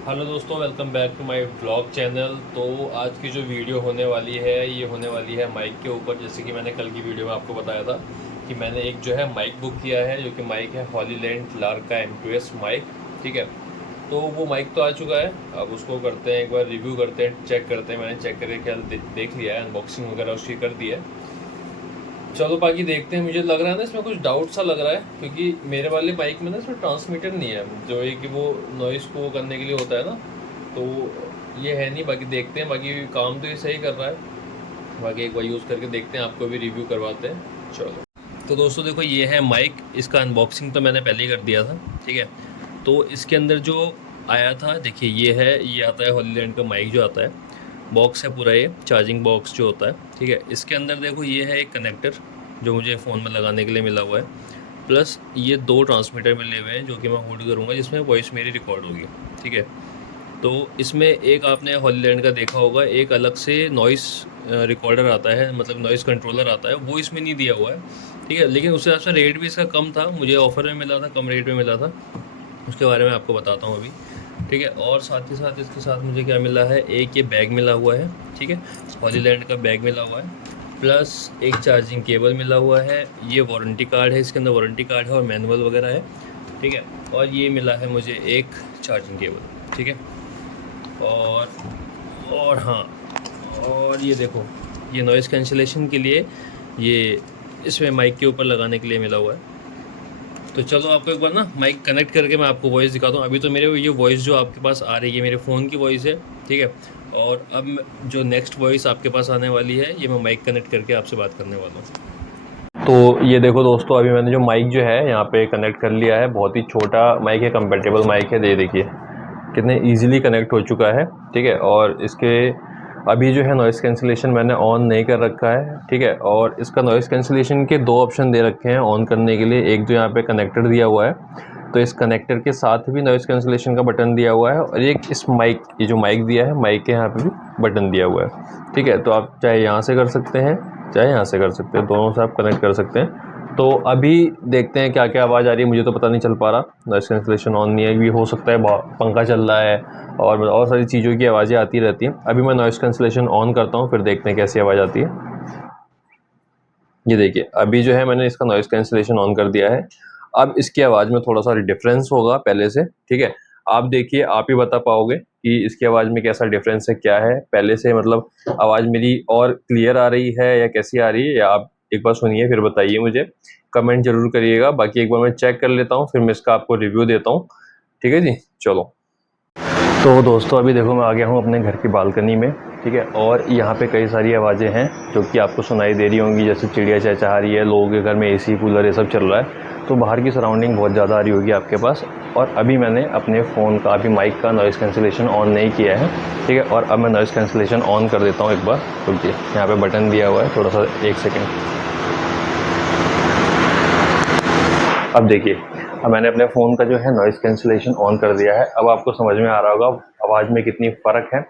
Hello दोस्तों, welcome back to my blog channel. तो आज की जो वीडियो होने वाली है ये होने वाली है माइक के ऊपर। जैसे कि मैंने कल की वीडियो में आपको बताया था कि मैंने एक जो है माइक बुक किया है, जो कि माइक है हॉलीलैंड लार्क का M2S माइक। ठीक है, तो वो माइक तो आ चुका है। अब उसको करते हैं, एक बार रिव्यू करते हैं, चेक करते हैं। मैंने चेक करके ख्याल देख लिया है, अनबॉक्सिंग वगैरह उसकी कर दी है। चलो बाकी देखते हैं। मुझे लग रहा है ना इसमें कुछ डाउट सा लग रहा है, क्योंकि मेरे वाले बाइक में ना इसमें ट्रांसमीटर नहीं है, जो है कि वो नॉइज़ को करने के लिए होता है ना, तो ये है नहीं। बाकी देखते हैं, बाकी काम तो ये सही कर रहा है। बाकी एक बार यूज़ करके देखते हैं, आपको भी रिव्यू करवाते हैं। चलो, तो दोस्तों देखो, ये है माइक। इसका अनबॉक्सिंग तो मैंने पहले ही कर दिया था। ठीक है, तो इसके अंदर जो आया था, देखिए ये है, ये आता है हॉलीलैंड का माइक जो आता है, बॉक्स है पूरा, ये चार्जिंग बॉक्स जो होता है। ठीक है, इसके अंदर देखो ये है एक कनेक्टर जो मुझे फ़ोन में लगाने के लिए मिला हुआ है, प्लस ये दो ट्रांसमीटर मिले हुए हैं जो कि मैं होल्ड करूँगा, जिसमें वॉइस मेरी रिकॉर्ड होगी। ठीक है, तो इसमें एक आपने हॉलीलैंड का देखा होगा, एक अलग से नॉइस रिकॉर्डर आता है, मतलब नॉइस कंट्रोलर आता है, वो इसमें नहीं दिया हुआ है। ठीक है, लेकिन उस हिसाब से रेट भी इसका कम था, मुझे ऑफ़र में मिला था, कम रेट में मिला था। उसके बारे में आपको बताता हूँ अभी। ठीक है, और साथ ही साथ इसके साथ मुझे क्या मिला है, एक ये बैग मिला हुआ है। ठीक है, हॉलीलैंड का बैग मिला हुआ है, प्लस एक चार्जिंग केबल मिला हुआ है। ये वारंटी कार्ड है, इसके अंदर वारंटी कार्ड है और मैनुअल वगैरह है। ठीक है, और ये मिला है मुझे एक चार्जिंग केबल। ठीक है, और हाँ, और ये देखो, ये नॉइज़ कैंसिलेशन के लिए, ये इसमें माइक के ऊपर लगाने के लिए मिला हुआ है। तो चलो आपको एक बार ना माइक कनेक्ट करके मैं आपको वॉइस दिखाता हूँ। अभी तो मेरे ये वॉइस जो आपके पास आ रही है मेरे फ़ोन की वॉइस है। ठीक है, और अब जो नेक्स्ट वॉइस आपके पास आने वाली है, ये मैं माइक कनेक्ट करके आपसे बात करने वाला हूँ। तो ये देखो दोस्तों, अभी मैंने जो माइक जो है यहाँ पे कनेक्ट कर लिया है। बहुत ही छोटा माइक है, कंपेटेबल माइक है। ये देखिए कितने इजीली कनेक्ट हो चुका है। ठीक है, और इसके अभी जो है नॉइज़ कैंसिलेशन मैंने ऑन नहीं कर रखा है। ठीक है, और इसका नॉइज़ कैंसिलेशन के दो ऑप्शन दे रखे हैं ऑन करने के लिए। एक जो यहाँ पे कनेक्टर दिया हुआ है, तो इस कनेक्टर के साथ भी नॉइज़ कैंसिलेशन का बटन दिया हुआ है, और एक इस माइक, ये जो माइक दिया है, माइक के यहाँ पे भी बटन दिया हुआ है। ठीक है, तो आप चाहे यहाँ से कर सकते हैं, चाहे यहाँ से कर सकते हैं, दोनों से आप कनेक्ट कर सकते हैं। तो अभी देखते हैं क्या क्या आवाज़ आ रही है। मुझे तो पता नहीं चल पा रहा, नॉइज़ कैंसिलेशन ऑन नहीं है, भी हो सकता है पंखा चल रहा है और सारी चीज़ों की आवाज़ें आती रहती हैं। अभी मैं नॉइज़ कैंसिलेशन ऑन करता हूँ, फिर देखते हैं कैसी आवाज़ आती है। ये देखिए, अभी जो है मैंने इसका नॉइज़ कैंसिलेशन ऑन कर दिया है। अब इसकी आवाज़ में थोड़ा सा डिफरेंस होगा पहले से। ठीक है, आप देखिए, आप ही बता पाओगे कि इसकी आवाज़ में कैसा डिफरेंस है, क्या है पहले से, मतलब आवाज़ मेरी और क्लियर आ रही है या कैसी आ रही है, या आप एक बार सुनिए फिर बताइए मुझे, कमेंट ज़रूर करिएगा। बाकी एक बार मैं चेक कर लेता हूँ, फिर मैं इसका आपको रिव्यू देता हूँ। ठीक है जी, चलो। तो दोस्तों अभी देखो, मैं आ गया हूँ अपने घर की बालकनी में। ठीक है, और यहाँ पे कई सारी आवाज़ें हैं जो कि आपको सुनाई दे रही होंगी, जैसे चिड़िया चहचहा रही है, लोगों के घर में एसी कूलर ये सब चल रहा है, तो बाहर की सराउंडिंग बहुत ज़्यादा आ रही होगी आपके पास। और अभी मैंने अपने फ़ोन का, अभी माइक का नॉइज़ कैंसिलेशन ऑन नहीं किया है। ठीक है, और अब मैं नॉइज़ कैंसिलेशन ऑन कर देता हूँ एक बार। रुकिए, यहाँ पर बटन दिया हुआ है, थोड़ा सा 1 सेकेंड। अब देखिए, अब मैंने अपने फ़ोन का जो है नॉइज़ कैंसिलेशन ऑन कर दिया है। अब आपको समझ में आ रहा होगा आवाज़ में कितनी फ़र्क है,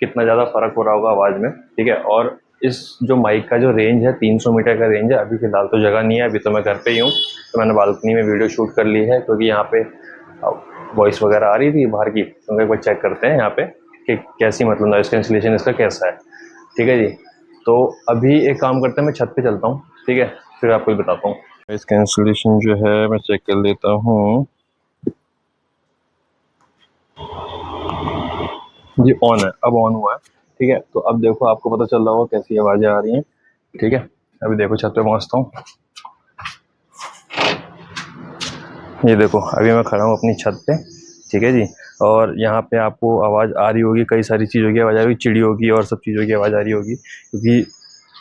कितना ज़्यादा फ़र्क हो रहा होगा आवाज़ में। ठीक है, और इस जो माइक का जो रेंज है, 300 मीटर का रेंज है। अभी फ़िलहाल तो जगह नहीं है, अभी तो मैं घर पे ही हूँ, तो मैंने बालकनी में वीडियो शूट कर ली है, क्योंकि यहाँ पे वॉइस वगैरह आ रही थी बाहर की, तो एक बार चेक करते हैं यहाँ पे कि कैसी, मतलब नॉइज़ कैंसिलेशन इसका कैसा है। ठीक है जी, तो अभी एक काम करते हैं, मैं छत पे चलता हूँ। ठीक है, फिर आपको बताता हूँ। नॉइज़ कैंसिलेशन जो है मैं चेक कर लेता हूँ। जी ऑन है, अब ऑन हुआ है। ठीक है, तो अब देखो, आपको पता चल रहा होगा कैसी आवाज़ें आ रही हैं। ठीक है, अभी देखो छत पे पहुँचता हूँ। ये देखो, अभी मैं खड़ा हूँ अपनी छत पे। ठीक है जी, और यहाँ पे आपको आवाज़ आ रही होगी, कई सारी चीज़ों की आवाज़ आ रही होगी, चिड़ियों की और सब चीज़ों की आवाज़ आ रही होगी, क्योंकि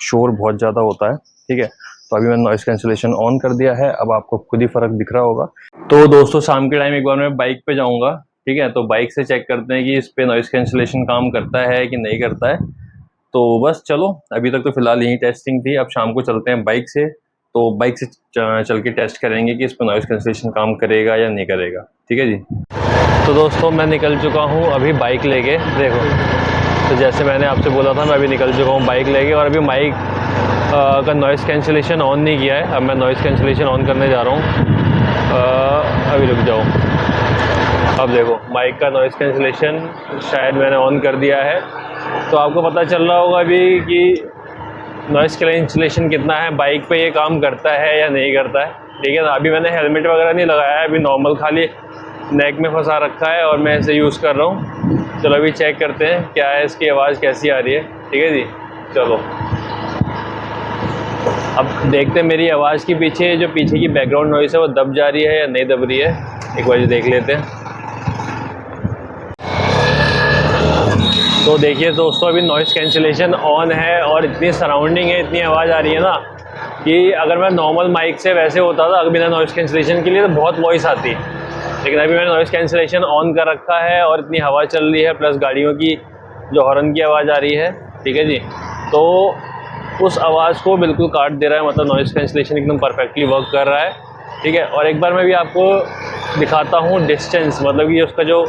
शोर बहुत ज़्यादा होता है। ठीक है, तो अभी मैंने नॉइज़ कैंसिलेशन ऑन कर दिया है, अब आपको खुद ही फ़र्क दिख रहा होगा। तो दोस्तों शाम के टाइम एक बार मैं बाइक पे जाऊँगा। ठीक है, तो बाइक से चेक करते हैं कि इस पे नॉइज़ कैंसिलेशन काम करता है कि नहीं करता है। तो बस चलो, अभी तक तो फ़िलहाल यही टेस्टिंग थी, अब शाम को चलते हैं बाइक से। तो बाइक से चल के टेस्ट करेंगे कि इस पर नॉइज़ कैंसिलेशन काम करेगा या नहीं करेगा। ठीक है जी, तो दोस्तों मैं निकल चुका हूँ अभी बाइक लेके। देखो, तो जैसे मैंने आपसे बोला था, मैं अभी निकल चुका हूँ बाइक लेके, और अभी माइक का नॉइज़ कैंसिलेशन ऑन नहीं किया है। अब मैं नॉइज़ कैंसिलेशन ऑन करने जा रहा हूँ। अभी रुक जाओ। अब देखो माइक का नॉइज़ कैंसिलेशन शायद मैंने ऑन कर दिया है, तो आपको पता चल रहा होगा अभी कि नॉइज़ कैंसिलेशन कितना है, बाइक पे ये काम करता है या नहीं करता है। ठीक है ना, अभी मैंने हेलमेट वगैरह नहीं लगाया है, अभी नॉर्मल खाली नेक में फंसा रखा है और मैं इसे यूज़ कर रहा हूँ। चलो अभी चेक करते हैं क्या है, इसकी आवाज़ कैसी आ रही है। ठीक है जी, चलो अब देखते हैं मेरी आवाज़ के पीछे जो पीछे की बैकग्राउंड नॉइज़ है वो दब जा रही है या नहीं दब रही है। एक बार देख लेते हैं। तो देखिए दोस्तों, अभी नॉइज़ कैंसिलेशन ऑन है और इतनी सराउंडिंग है, इतनी आवाज़ आ रही है ना कि अगर मैं नॉर्मल माइक से वैसे होता था अगर बिना नॉइज़ कैंसिलेशन के लिए तो बहुत वॉइस आती, लेकिन अभी मैंने नॉइज़ कैंसिलेशन ऑन कर रखा है और इतनी हवा चल रही है प्लस गाड़ियों की जो हॉर्न की आवाज़ आ रही है। ठीक है जी, तो उस आवाज़ को बिल्कुल काट दे रहा है, मतलब नॉइज़ कैंसिलेशन एकदम परफेक्टली वर्क कर रहा है। ठीक है, और एक बार मैं भी आपको दिखाता हूँ डिस्टेंस, मतलब कि उसका जो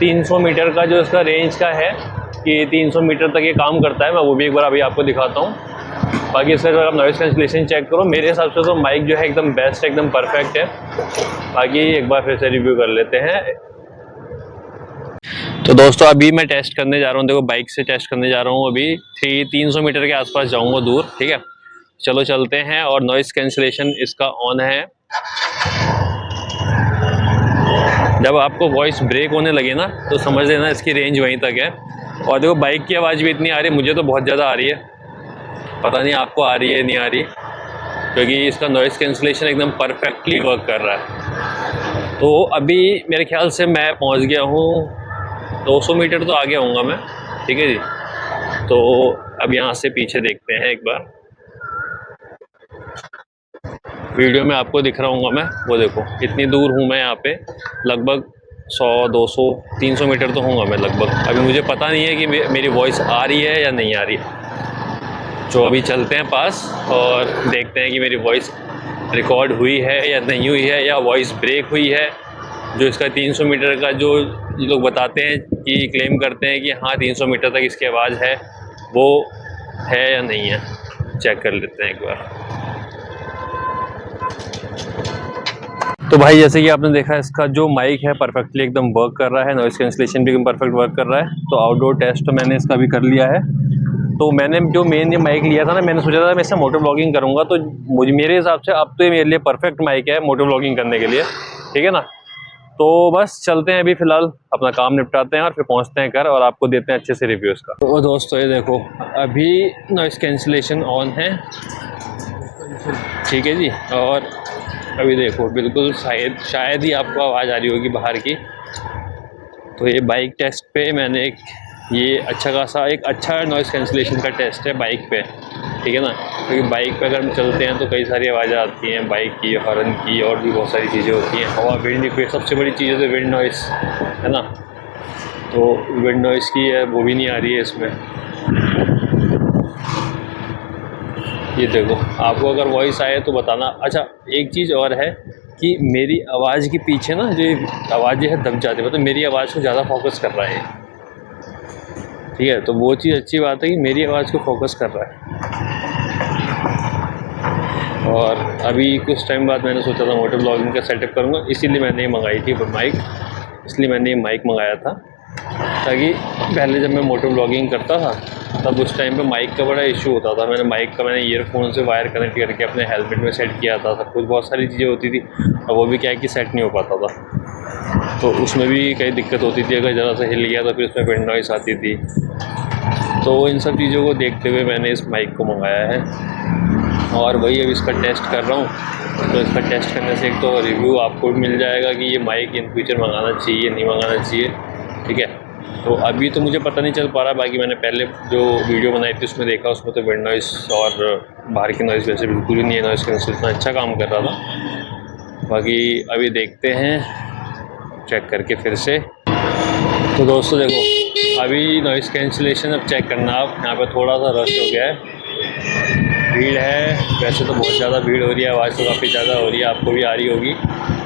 300 मीटर का जो उसका रेंज का है कि 300 मीटर तक ये काम करता है, मैं वो भी एक बार अभी आपको दिखाता हूँ। बाकी इसका अगर आप नॉइज़ कैंसिलेशन चेक करो, मेरे हिसाब से तो माइक जो है एकदम बेस्ट, एकदम परफेक्ट है। बाकी एक बार फिर से रिव्यू कर लेते हैं। तो दोस्तों अभी मैं टेस्ट करने जा रहा हूँ, देखो बाइक से टेस्ट करने जा रहा हूँ। अभी 300 मीटर के आसपास जाऊँगा दूर। ठीक है, चलो चलते हैं। और नॉइज़ कैंसिलेशन इसका ऑन है। जब आपको वॉइस ब्रेक होने लगे ना तो समझ लेना इसकी रेंज वहीं तक है। और देखो बाइक की आवाज़ भी इतनी आ रही है, मुझे तो बहुत ज़्यादा आ रही है, पता नहीं आपको आ रही है नहीं आ रही, क्योंकि इसका नॉइज़ कैंसिलेशन एकदम परफेक्टली वर्क कर रहा है। तो अभी मेरे ख्याल से मैं पहुंच गया हूँ 200 मीटर तो आगे आऊँगा मैं। ठीक है जी, तो अब यहाँ से पीछे देखते हैं एक बार। वीडियो में आपको दिख रहा हूँगा मैं, वो देखो इतनी दूर हूँ मैं यहाँ पे, लगभग 100 200 300 मीटर तो होऊंगा मैं लगभग। अभी मुझे पता नहीं है कि मेरी वॉइस आ रही है या नहीं आ रही है। तो अभी चलते हैं पास और देखते हैं कि मेरी वॉइस रिकॉर्ड हुई है या नहीं हुई है, या वॉइस ब्रेक हुई है। जो इसका 300 मीटर का जो लोग बताते हैं कि क्लेम करते हैं कि हाँ 300 मीटर तक इसकी आवाज़ है, वो है या नहीं है, चेक कर लेते हैं एक बार। तो भाई जैसे कि आपने देखा इसका जो माइक है परफेक्टली एकदम वर्क कर रहा है, नॉइज़ कैंसिलेशन भी एकदम परफेक्ट वर्क कर रहा है। तो आउटडोर टेस्ट तो मैंने इसका भी कर लिया है। तो मैंने जो मेन ये माइक लिया था ना, मैंने सोचा था मैं इससे मोटर ब्लॉगिंग करूँगा, तो मुझे मेरे हिसाब से अब तो ये मेरे लिए परफेक्ट माइक है मोटर ब्लॉगिंग करने के लिए। ठीक है ना, तो बस चलते हैं अभी फ़िलहाल अपना काम निपटाते हैं और फिर पहुंचते हैं घर और आपको देते हैं अच्छे से रिव्यू इसका। तो दोस्तों ये देखो अभी नॉइज़ कैंसिलेशन ऑन है। ठीक है जी, और अभी देखो बिल्कुल शायद ही आपको आवाज़ आ रही होगी बाहर की। तो ये बाइक टेस्ट पे मैंने ये अच्छा खासा एक अच्छा नॉइज़ कैंसिलेशन का टेस्ट है बाइक पे। ठीक है ना, क्योंकि बाइक पे अगर हम चलते हैं तो कई सारी आवाज़ें आती हैं बाइक की, हॉर्न की, और भी बहुत सारी चीज़ें होती हैं। हवा, विंड की सबसे बड़ी चीज़ है तो विंड नॉइज़ है ना, तो विंड नॉइज़ की है वो भी नहीं आ रही है इसमें। ये देखो आपको अगर वॉइस आए तो बताना। अच्छा एक चीज़ और है कि मेरी आवाज़ के पीछे ना जो आवाज़ें है दब जाती है, मतलब मेरी आवाज़ को ज़्यादा फोकस कर रहा है। ठीक है, तो वो चीज़ अच्छी बात है कि मेरी आवाज़ को फोकस कर रहा है। और अभी कुछ टाइम बाद मैंने सोचा था मोटर ब्लॉगिंग का सेटअप करूँगा, इसीलिए मैंने ये मंगाई थी माइक, इसलिए मैंने ये माइक मंगाया था। ताकि पहले जब मैं मोटर ब्लॉगिंग करता था तब उस टाइम पे माइक का बड़ा इशू होता था। मैंने ईयरफोन से वायर कनेक्ट करके अपने हेलमेट में सेट किया था, सब कुछ बहुत सारी चीज़ें होती थी, और वो भी क्या है कि सेट नहीं हो पाता था, तो उसमें भी कई दिक्कत होती थी। अगर ज़रा सा हिल गया तो फिर उसमें विंड नॉइस आती थी। तो इन सब चीज़ों को देखते हुए मैंने इस माइक को मंगाया है और वही अब इसका टेस्ट कर रहा हूँ। तो इसका टेस्ट करने से एक तो रिव्यू आपको भी मिल जाएगा कि ये माइक इन फ्यूचर मंगाना चाहिए नहीं मंगाना चाहिए। ठीक है, तो अभी तो मुझे पता नहीं चल पा रहा, बाकी मैंने पहले जो वीडियो बनाई थी उसमें देखा, उसमें तो विंड नॉइस और बाहर की नॉइज़ वैसे बिल्कुल ही नहीं है, नॉइज़ कैंसिलेशन अच्छा काम कर रहा था। बाकी अभी देखते हैं चेक करके फिर से। तो दोस्तों देखो अभी नॉइज़ कैंसिलेशन अब चेक करना आप, यहाँ पर थोड़ा सा रश हो गया है, भीड़ है, वैसे तो बहुत ज़्यादा भीड़ हो रही है, आवाज़ तो काफ़ी ज़्यादा हो रही है, आपको भी आ रही होगी,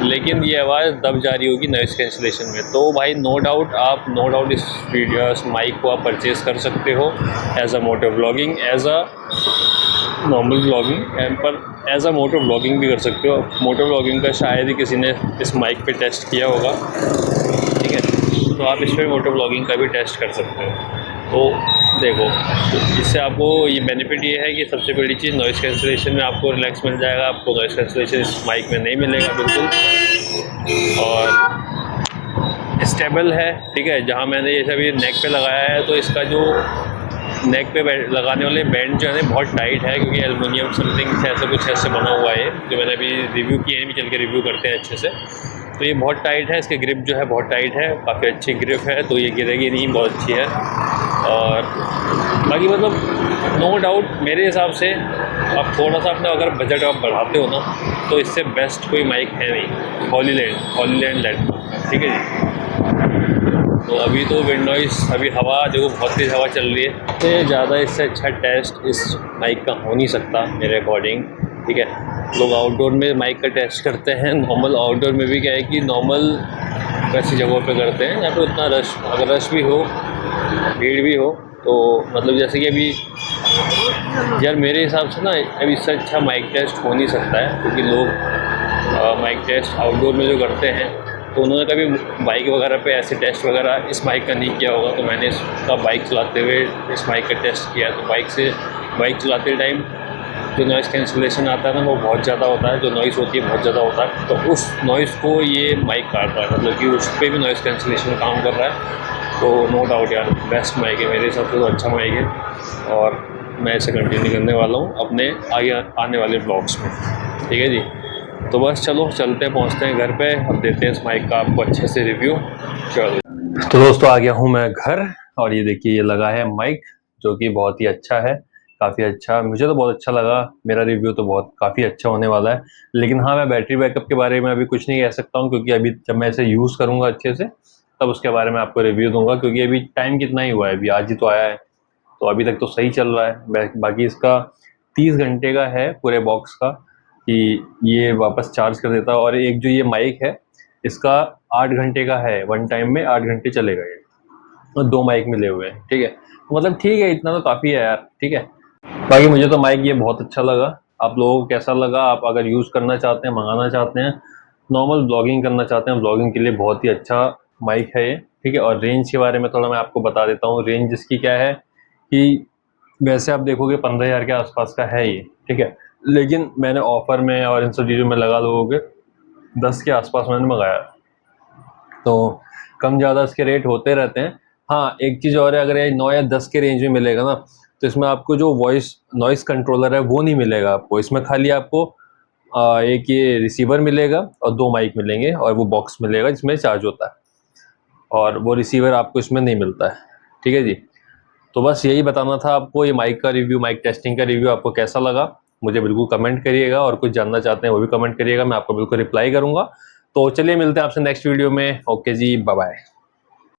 लेकिन ये आवाज़ दब जा रही होगी नॉइज़ कैंसिलेशन में। तो भाई नो डाउट इस माइक को आप परचेज़ कर सकते हो as a motor blogging, as a normal blogging, पर एज़ अ मोटर ब्लॉगिंग भी कर सकते हो। मोटर ब्लॉगिंग का शायद ही किसी ने इस माइक पे टेस्ट किया होगा, तो आप इसमें मोटो ब्लॉगिंग का भी टेस्ट कर सकते हो। तो देखो, इससे आपको ये बेनिफिट ये है कि सबसे बड़ी चीज़ नॉइज़ कैंसिलेशन में आपको रिलैक्स मिल जाएगा। आपको नॉइज़ कैंसिलेशन इस माइक में नहीं मिलेगा बिल्कुल, और स्टेबल है, ठीक है। जहाँ मैंने ये सभी नेक पे लगाया है, तो इसका जो नेक पे लगाने वाले बैंड जो है ना बहुत टाइट है, क्योंकि एलुमिनियम समथिंग से ऐसा कुछ ऐसे बना हुआ है, जो मैंने अभी रिव्यू किए हैं, भी चल के रिव्यू करते हैं अच्छे से। तो ये बहुत टाइट है, इसकी ग्रिप जो है बहुत टाइट है, काफ़ी अच्छी ग्रिप है, तो ये गिरेगी नहीं, बहुत अच्छी है। और बाकी मतलब नो डाउट मेरे हिसाब से आप थोड़ा सा अपना अगर बजट आप बढ़ाते हो ना, तो इससे बेस्ट कोई माइक है नहीं, हॉलीलैंड लैंड, ठीक है जी। तो अभी तो विंड नॉइस, अभी हवा देखो बहुत तेज़ हवा चल रही है, तो ज़्यादा इससे अच्छा टेस्ट इस माइक का हो नहीं सकता मेरे अकॉर्डिंग, ठीक है। लोग आउटडोर में माइक का टेस्ट करते हैं, नॉर्मल आउटडोर में भी क्या है कि नॉर्मल वैसी जगहों पे करते हैं जहाँ पे उतना रश, अगर रश भी हो, भीड़ भी हो, तो मतलब जैसे कि अभी यार मेरे हिसाब से ना अभी इससे अच्छा माइक टेस्ट हो नहीं सकता है, क्योंकि लोग माइक टेस्ट आउटडोर में जो करते हैं, तो उन्होंने कभी बाइक वगैरह पे ऐसे टेस्ट वगैरह इस माइक का नहीं किया होगा। तो मैंने इसका बाइक चलाते हुए इस माइक का टेस्ट किया, तो बाइक चलाते टाइम जो नॉइज़ कैंसिलेशन आता है ना, वो बहुत ज़्यादा होता है, जो नॉइज़ होती है बहुत ज़्यादा होता है, तो उस नॉइज़ को ये माइक काट रहा है, मतलब कि उस पर भी नॉइज़ कैंसिलेशन काम कर रहा है। तो नो डाउट यार बेस्ट माइक है मेरे हिसाब से, तो अच्छा माइक है, और मैं इसे कंटिन्यू करने वाला हूँ अपने आगे आने वाले ब्लॉग्स में, ठीक है जी। तो बस चलो चलते हैं, पहुँचते हैं घर पे, अब देते हैं इस माइक का आपको अच्छे से रिव्यू। चलो तो दोस्तों आ गया हूँ मैं घर, और ये देखिए ये लगा है माइक, जो कि बहुत ही अच्छा है, काफ़ी अच्छा, मुझे तो बहुत अच्छा लगा। मेरा रिव्यू तो बहुत काफ़ी अच्छा होने वाला है। लेकिन हाँ, मैं बैटरी बैकअप के बारे में अभी कुछ नहीं कह सकता हूँ, क्योंकि अभी जब मैं इसे यूज़ करूँगा अच्छे से, तब उसके बारे में आपको रिव्यू दूंगा, क्योंकि अभी टाइम कितना ही हुआ है, अभी आज ही तो आया है, तो अभी तक तो सही चल रहा है। बाकी इसका 30 घंटे का है पूरे बॉक्स का, कि ये वापस चार्ज कर देता है। और एक जो ये माइक है, इसका 8 घंटे का है, वन टाइम में 8 घंटे चलेगा ये, और 2 माइक मिले हुए हैं, ठीक है। मतलब ठीक है, इतना तो काफ़ी है यार, ठीक है। बाकी मुझे तो माइक ये बहुत अच्छा लगा। आप लोगों को कैसा लगा? आप अगर यूज़ करना चाहते हैं, मंगाना चाहते हैं, नॉर्मल ब्लॉगिंग करना चाहते हैं, ब्लॉगिंग के लिए बहुत ही अच्छा माइक है ये, ठीक है। और रेंज के बारे में थोड़ा मैं आपको बता देता हूँ। रेंज इसकी क्या है कि वैसे आप देखोगे 15,000 के आसपास का है ये, ठीक है। लेकिन मैंने ऑफ़र में और इन सब चीज़ों में लगा लोगों के 10 के आसपास मैंने मंगाया, तो कम ज़्यादा इसके रेट होते रहते हैं। हाँ, एक चीज़ और है, अगर ये 9 या 10 के रेंज में मिलेगा ना, तो इसमें आपको जो नॉइस कंट्रोलर है वो नहीं मिलेगा आपको। इसमें खाली आपको एक ये रिसीवर मिलेगा और 2 माइक मिलेंगे, और वो बॉक्स मिलेगा जिसमें चार्ज होता है, और वो रिसीवर आपको इसमें नहीं मिलता है, ठीक है जी। तो बस यही बताना था आपको। ये माइक का रिव्यू, माइक टेस्टिंग का रिव्यू आपको कैसा लगा, मुझे बिल्कुल कमेंट करिएगा, और कुछ जानना चाहते हैं वो भी कमेंट करिएगा, मैं आपको बिल्कुल रिप्लाई करूँगा। तो चलिए मिलते हैं आपसे नेक्स्ट वीडियो में। ओके जी, बाय बाय।